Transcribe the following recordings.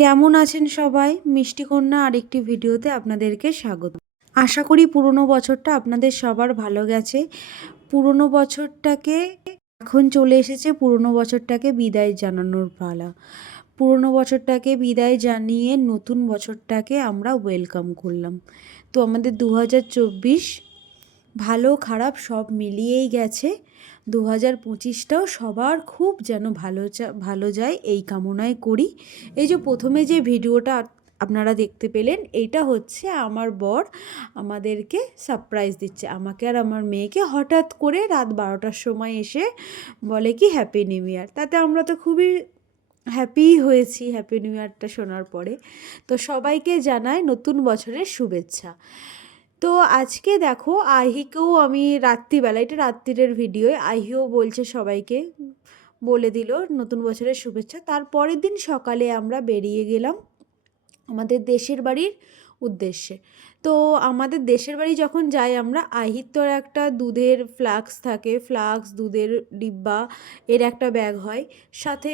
কেমন আছেন সবাই? মিষ্টি কন্যা আরেকটি ভিডিওতে আপনাদেরকে স্বাগত। আশা করি পুরনো বছরটা আপনাদের সবার ভালো গেছে। পুরনো বছরটাকে এখন চলে এসেছে পুরনো বছরটাকে বিদায় জানানোর পালা। পুরনো বছরটাকে বিদায় জানিয়ে নতুন বছরটাকে আমরা ওয়েলকাম করলাম। তো আমাদের 2024 ভালো খারাপ সব মিলিয়েই গেছে। 2025টাও সবার খুব যেন ভালো যায় এই কামনাই করি। এই যে প্রথমে যে ভিডিওটা আপনারা দেখতে পেলেন, এইটা হচ্ছে আমার বর আমাদেরকে সারপ্রাইজ দিচ্ছে, আমাকে আর আমার মেয়েকে। হঠাৎ করে রাত 12টার সময় এসে বলে কি হ্যাপি নিউ ইয়ার। তাতে আমরা তো খুবই হ্যাপি হয়েছি হ্যাপি নিউ ইয়ারটা শোনার পরে। তো সবাইকে জানাই নতুন বছরের শুভেচ্ছা। তো আজকে দেখো আহিকেও আমি রাত্রিবেলা, এটা রাত্রিরের ভিডিও, আহিও বলছে সবাইকে, বলে দিল নতুন বছরের শুভেচ্ছা। তারপরের দিন সকালে আমরা বেরিয়ে গেলাম আমাদের দেশের বাড়ির উদ্দেশ্যে। তো আমাদের দেশের বাড়ি যখন যাই আমরা, আহির তো একটা দুধের ফ্লাক্স থাকে, ফ্লাক্স দুধের ডিব্বা এর একটা ব্যাগ হয়, সাথে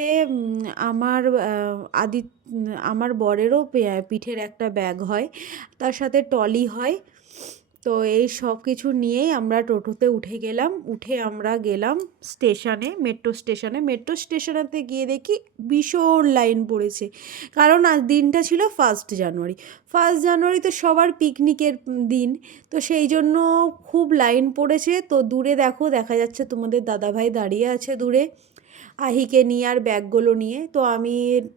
আমার আমার বরেরও পিঠের একটা ব্যাগ হয়, তার সাথে টলি হয়। তো এই সব কিছু নিয়েই আমরা টোটোতে উঠে গেলাম। উঠে আমরা গেলাম স্টেশনে, মেট্রো স্টেশনেতে গিয়ে দেখি ভীষণ লাইন পড়েছে। কারণ আজ দিনটা ছিল 1 জানুয়ারি। 1 জানুয়ারি তো সবার পিকনিকের দিন, তো সেই জন্য খুব লাইন পড়েছে। তো দূরে দেখা যাচ্ছে তোমাদের দাদাভাই দাঁড়িয়ে আছে দূরে আহিকে নিয়ে আর ব্যাগগুলো নিয়ে। তো আমি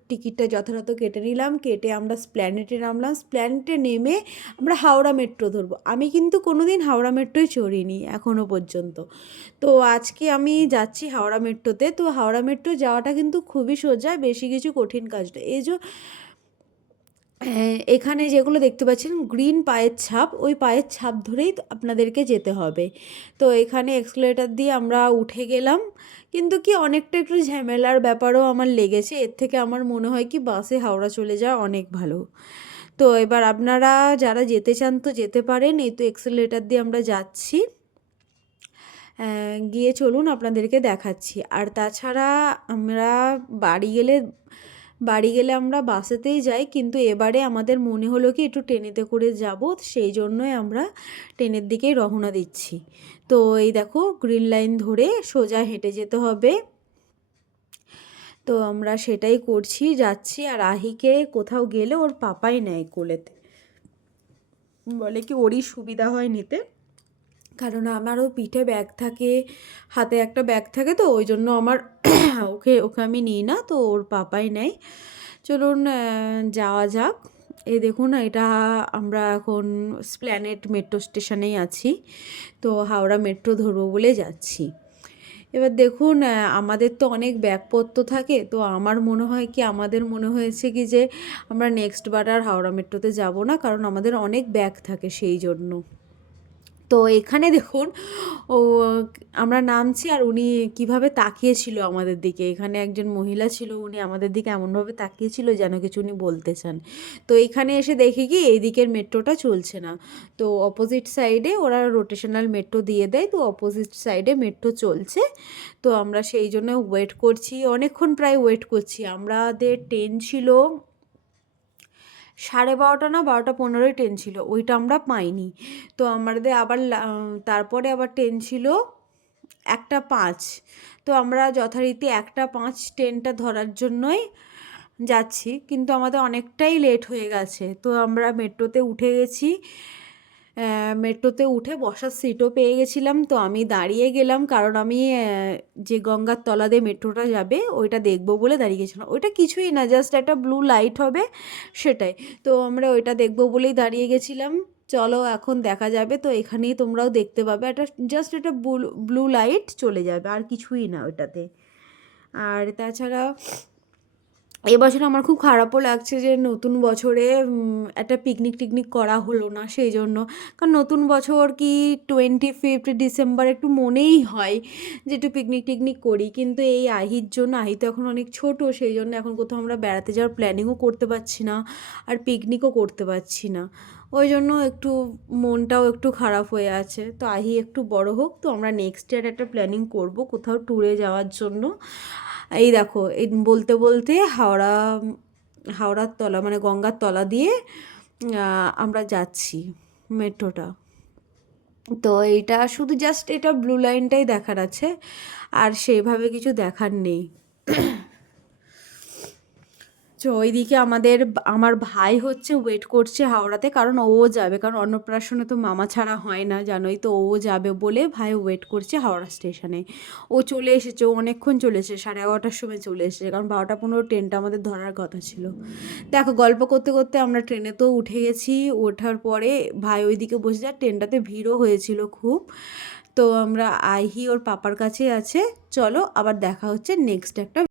টিকিটটা যথাযথ কেটে নিলাম, কেটে আমরা স্প্ল্যানেটে নামলাম। স্প্ল্যানেটে নেমে আমরা হাওড়া মেট্রো ধরবো। আমি কিন্তু কোনো দিন হাওড়া মেট্রোয় চড়িনি এখনও পর্যন্ত। তো আজকে আমি যাচ্ছি হাওড়া মেট্রোতে। তো হাওড়া মেট্রো যাওয়াটা কিন্তু খুবই সোজা, বেশি কিছু কঠিন কাজ না। এই যে এখানে যেগুলো দেখতে পাচ্ছেন গ্রিন পায়ের ছাপ, ওই পায়ের ছাপ ধরেই আপনাদেরকে যেতে হবে। তো এখানে এক্সেলেটার দিয়ে আমরা উঠে গেলাম, কিন্তু কি অনেকটা একটু ঝামেলার ব্যাপারও আমার লেগেছে। এর থেকে আমার মনে হয় কি বাসে হাওড়া চলে যাওয়া অনেক ভালো। তো এবার আপনারা যারা যেতে চান তো যেতে পারেন। এই তো এক্সেলেটার দিয়ে আমরা যাচ্ছি, গিয়ে চলুন আপনাদেরকে দেখাচ্ছি। আর তাছাড়া আমরা বাড়ি গেলে আমরা বাসেতেই যাই, কিন্তু এবারে আমাদের মনে হলো কি একটু ট্রেনেতে করে যাব, সেই জন্যই আমরা ট্রেনের দিকেই রওনা দিচ্ছি। তো এই দেখো গ্রিন লাইন ধরে সোজা হেঁটে যেতে হবে। তো আমরা সেটাই করছি, যাচ্ছি। আর আহিকে কোথাও গেলে ওর পাপাই নেয় কোলেতে, বলে কি ওরই সুবিধা হয় নিতে। কারণ আমারও পিঠে ব্যাগ থাকে, হাতে একটা ব্যাগ থাকে, তো ওই জন্য আমার ওকে আমি নিই না, তো ওর পাপাই নেয়। চলুন যাওয়া যাক। এই দেখুন এটা আমরা এখন স্প্ল্যানেট মেট্রো স্টেশনেই আছি। তো হাওড়া মেট্রো ধরবো বলে যাচ্ছি। এবার দেখুন আমাদের তো অনেক ব্যাগপত্র থাকে, তো আমাদের মনে হয়েছে কি যে আমরা নেক্সট বার আর হাওড়া মেট্রোতে যাব না, কারণ আমাদের অনেক ব্যাগ থাকে সেই জন্য। তো এখানে দেখুন ও আমরা নামছি, আর উনি কিভাবে তাকিয়েছিল আমাদের দিকে। এখানে একজন মহিলা ছিল, উনি আমাদের দিকে এমনভাবে তাকিয়েছিল যেন কিছু উনি বলতে চান। তো এখানে এসে দেখি কি এই দিকের মেট্রোটা চলছে না। তো অপোজিট সাইডে ওরা রোটেশনাল মেট্রো দিয়ে দেয়, তো অপোজিট সাইডে মেট্রো চলছে। তো আমরা সেই জন্য ওয়েট করছি, অনেকক্ষণ প্রায় ওয়েট করছি। আমাদের ট্রেন ছিল 12:30 না 12:15 ট্রেন ছিল, ওইটা আমরা পাইনি। তো আমাদের আবার তারপরে আবার ট্রেন ছিল 1:05। তো আমরা যথারীতি 1:05 ট্রেনটা ধরার জন্যই যাচ্ছি, কিন্তু আমাদের অনেকটাই লেট হয়ে গেছে। তো আমরা মেট্রোতে উঠে গেছি, মেট্রোতে উঠে বসার সিটও পেয়ে গেছিলাম। তো আমি দাঁড়িয়ে গেলাম, কারণ আমি যে গঙ্গার তলা দিয়ে মেট্রোটা যাবে ওইটা দেখবো বলে দাঁড়িয়ে গেছিলাম। ওইটা কিছুই না, জাস্ট একটা ব্লু লাইট হবে সেটাই। তো আমরা ওইটা দেখবো বলেই দাঁড়িয়ে গেছিলাম। চলো এখন দেখা যাবে। তো এখানেই তোমরাও দেখতে পাবে একটা জাস্ট একটা ব্লু লাইট চলে যাবে, আর কিছুই না ওইটাতে। আর তাছাড়া এবছর আমার খুব খারাপও লাগছে যে নতুন বছরে একটা পিকনিক করা হলো না সেই জন্য। কারণ নতুন বছর কি 25 ডিসেম্বর একটু মনেই হয় যে একটু পিকনিক করি, কিন্তু এই আহির জন্য, আহি তো এখন অনেক ছোট, সেই জন্য এখন কোথাও আমরা বেড়াতে যাওয়ার প্ল্যানিংও করতে পারছি না, আর পিকনিকও করতে পারছি না। ওই জন্য একটু মনটাও একটু খারাপ হয়ে আছে। তো আহি একটু বড় হোক, তো আমরা নেক্সট ইয়ার একটা প্ল্যানিং করব কোথাও ট্যুরে যাওয়ার জন্য। এই দেখো এই বলতে বলতে হাওড়া হাওড়ার তলা মানে গঙ্গার তলা দিয়ে আমরা যাচ্ছি মেট্রোটা। তো এইটা শুধু জাস্ট এটা ব্লু লাইনটাই দেখার আছে, আর সেভাবে কিছু দেখার নেই। তো ওইদিকে আমার ভাই হচ্ছে ওয়েট করছে হাওড়াতে, কারণ ও যাবে, কারণ অন্নপ্রাশনে তো মামা ছাড়া হয় না জানোই তো, ও যাবে বলে ভাই ওয়েট করছে হাওড়া স্টেশনে। ও চলে এসেছে, ও অনেকক্ষণ চলে এসেছে, 11:30টার সময় চলে এসেছে, কারণ 12:15 ট্রেনটা আমাদের ধরার কথা ছিল। দেখো গল্প করতে করতে আমরা ট্রেনে তো উঠে গেছি, ওঠার পরে ভাই ওইদিকে বসে যায়, ট্রেনটাতে ভিড়ও হয়েছিল খুব। তো আমরা আইহি ওর পাপার কাছে আছে, চলো আবার দেখা হচ্ছে নেক্সট একটা